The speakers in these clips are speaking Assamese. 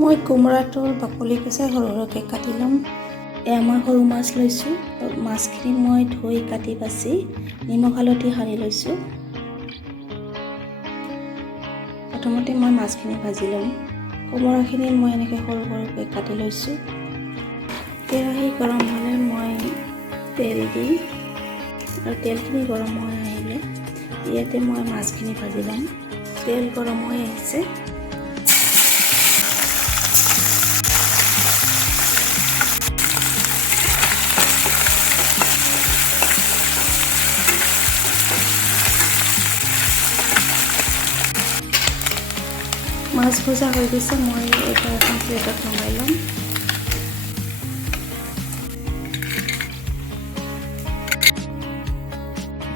মই কোমোৰাটোৰ বাকলি গুচাই সৰু সৰুকৈ কাটি ল'ম। মই সৰু মাছ লৈছোঁ। মাছখিনি মই ধুই কাটি বাছি নিমখ হালধি সানি লৈছোঁ। প্ৰথমতে মই মাছখিনি ভাজি ল'ম। কোমোৰাখিনি মই এনেকৈ সৰু সৰুকৈ কাটি লৈছোঁ। কেৰাহী গৰম হ'লে মই তেল দিম আৰু তেলখিনি গৰম হৈ আহিলে ইয়াতে মই মাছখিনি ভাজি ল'ম। তেল গৰম হৈ আহিছে। মাছ ভজা হৈ গৈছে। মই এটা এখন প্লেটত নমাই ল'ম।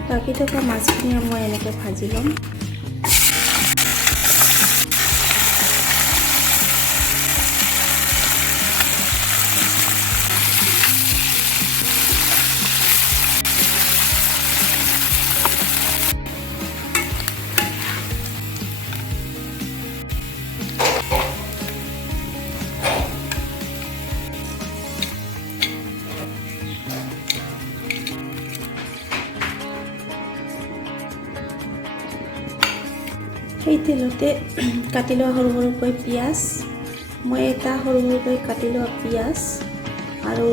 বাকী থকা মাছখিনি মই এনেকৈ ভাজি ল'ম। সেই তেলতে কাটি লোৱা সৰু সৰুকৈ পিঁয়াজ, মই এটা সৰু সৰুকৈ কাটি লোৱা পিঁয়াজ আৰু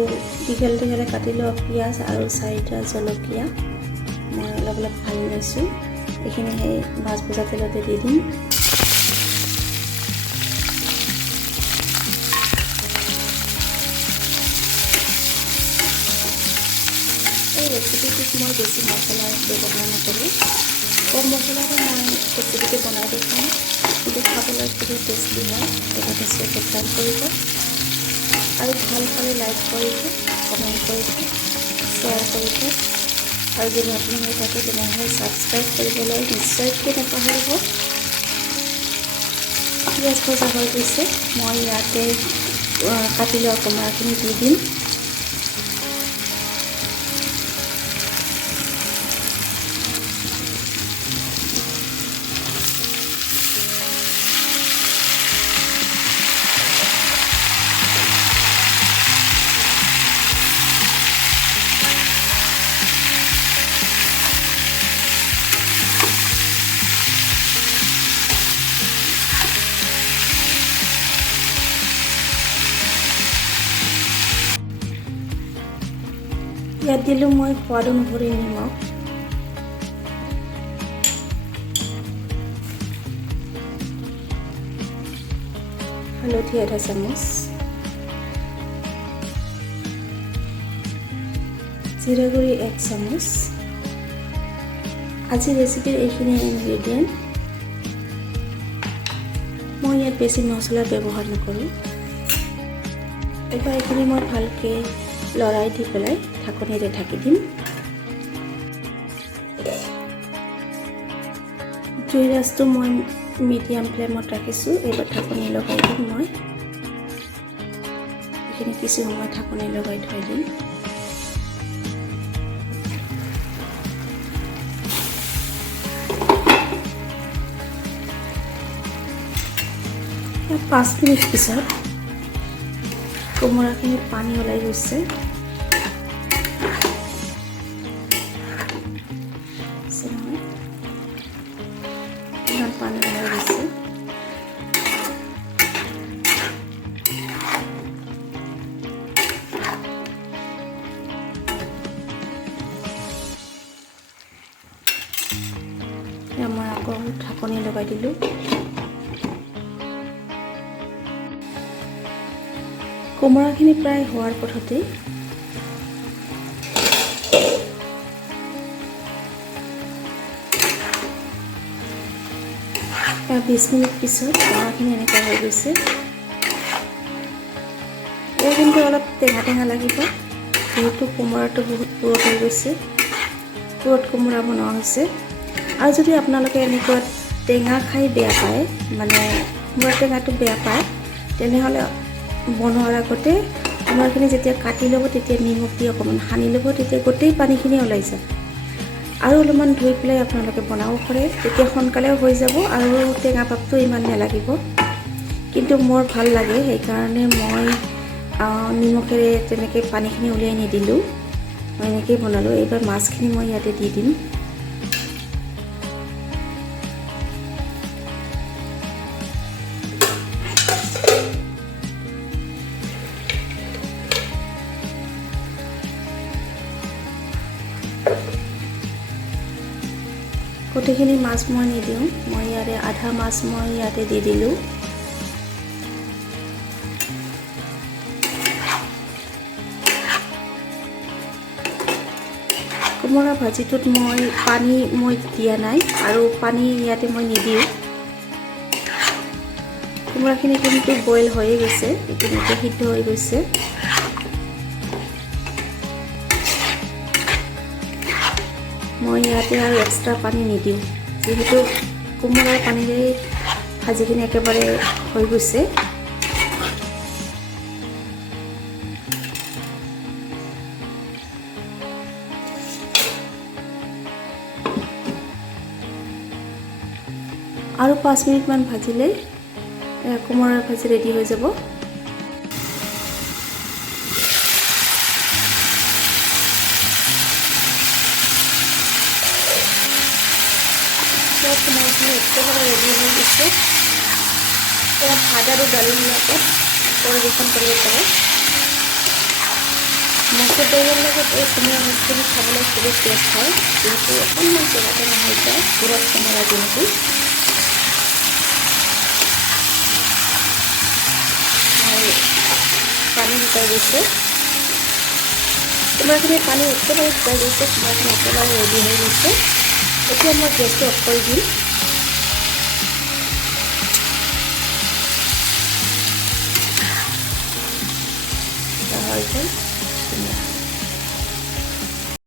দীঘল দীঘলে কাটি লোৱা পিঁয়াজ আৰু 4টা জলকীয়া মই অলপ অলপ ভাজি লৈছোঁ। এইখিনি সেই মাছ ভজা তেলতে দি দিম। এই ৰেচিপিটোত মই বেছি মছলা ব্যৱহাৰ নকৰোঁ। কম মছলাটো মই ৰেচিপিটো বনাই দেখাম, কিন্তু খাবলৈ খুবেই টেষ্টি হয়। এটা নিশ্চয়কৈ ট্ৰাই কৰিব আৰু ভাল পালে লাইক কৰিব, কমেণ্ট কৰিব, শ্বেয়াৰ কৰিব আৰু যদি নতুন হৈ থাকে তেনেহ'লে ছাবস্ক্ৰাইব কৰিবলৈ নিশ্চয়কৈ নাপাহৰিব। পিঁয়াজ ভজা হৈ গৈছে। মই ইয়াতে কাটি লোৱা কোমোৰাখিনি দি দিম। ইয়াত দিলোঁ মই সোৱাদ অনুসৰি নিমখ, হালধি 1 চামুচ, জিৰা গুড়ি 1 চামুচ। আজি ৰেচিপিৰ এইখিনি ইনগ্ৰেডিয়েণ্ট। মই ইয়াত বেছি মছলা ব্যৱহাৰ নকৰোঁ। এবাৰ এইখিনি মই ভালকৈ লৰাই দি পেলাই ঢাকনিৰে ঢাকি দিম। জুইৰ আঁচটো মই মিডিয়াম ফ্লেমত ৰাখিছোঁ। এইবাৰ ঢাকনি লগাই দিম। মই এইখিনি কিছু সময় ঢাকনি লগাই থৈ দিম। ইয়াত 5 মিনিট পিছত কোমোৰাখিনিত পানী ওলাই গৈছে। পানী ওলাই গৈছে। মই আকৌ ঢাকনি লগাই দিলোঁ। কোমোৰাখিনি প্ৰায় হোৱাৰ পথতেই প্ৰায় 20 মিনিট পিছত কোমোৰাখিনি এনেকুৱা হৈ গৈছে। এয়া কিন্তু অলপ টেঙা টেঙা লাগিব, যিহেতু কোমোৰাটো বহুত পুৰঠ হৈ গৈছে। পুৰঠ কোমোৰা বনোৱা হৈছে। আৰু যদি আপোনালোকে এনেকুৱা টেঙা খাই বেয়া পায়, মানে কোমোৰা টেঙাটো বেয়া পায়, তেনেহ'লে বনোৱাৰ আগতে কোমোৰাখিনি যেতিয়া কাটি ল'ব তেতিয়া নিমখ দি অকণমান সানি ল'ব, তেতিয়া গোটেই পানীখিনি ওলাই যাব। আৰু অলপমান ধুই পেলাই আপোনালোকে বনাব পাৰে, তেতিয়া সোনকালেও হৈ যাব আৰু টেঙা ভাৱটো ইমান নালাগিব। কিন্তু মোৰ ভাল লাগে, সেইকাৰণে মই নিমখেৰে তেনেকৈ পানীখিনি উলিয়াই নিদিলোঁ, মই এনেকৈয়ে বনালোঁ। এইবাৰ মাছখিনি মই ইয়াতে দি দিম। গোটেইখিনি মাছ মই নিদিওঁ, মই ইয়াতে আধা মাছ মই ইয়াতে দি দিলোঁ। কোমোৰা ভাজিটোত মই পানী দিয়া নাই আৰু পানী ইয়াতে মই নিদিওঁ। কোমোৰাখিনি কিন্তু বইল হৈয়ে গৈছে, ইতিমধ্যে সিদ্ধ হৈ গৈছে। মই ইয়াতে আৰু এক্সট্ৰা পানী নিদিওঁ, যিহেতু কোমোৰাৰ পানীৰে ভাজিখিনি একেবাৰে হৈ গৈছে। আৰু 5 মিনিটমান ভাজিলেই কোমোৰাৰ ভাজি ৰেডি হৈ যাব। কোমোৰাখিনি একেবাৰে ৰেডি হৈ গৈছে। এতিয়া ভাত আৰু দালিৰ লগত পৰিৱেশন কৰিব পাৰে। মচুৰ দাইলৰ লগত এই কোমোৰা মাছখিনি খাবলৈ খুবেই টেষ্ট হয়, যিহেতু অকণমান টেঙাতে নহয় যায়, পুৰত কোমোৰা যিহেতু। পানী শুকাই গৈছে, কোমোৰাখিনি পানী একেবাৰে শুকাই গৈছে, কোমোৰাখিনি একেবাৰে ৰেডি হৈ গৈছে। এতিয়া মই গেছটো অফ কৰি দিম। হৈ গ'ল।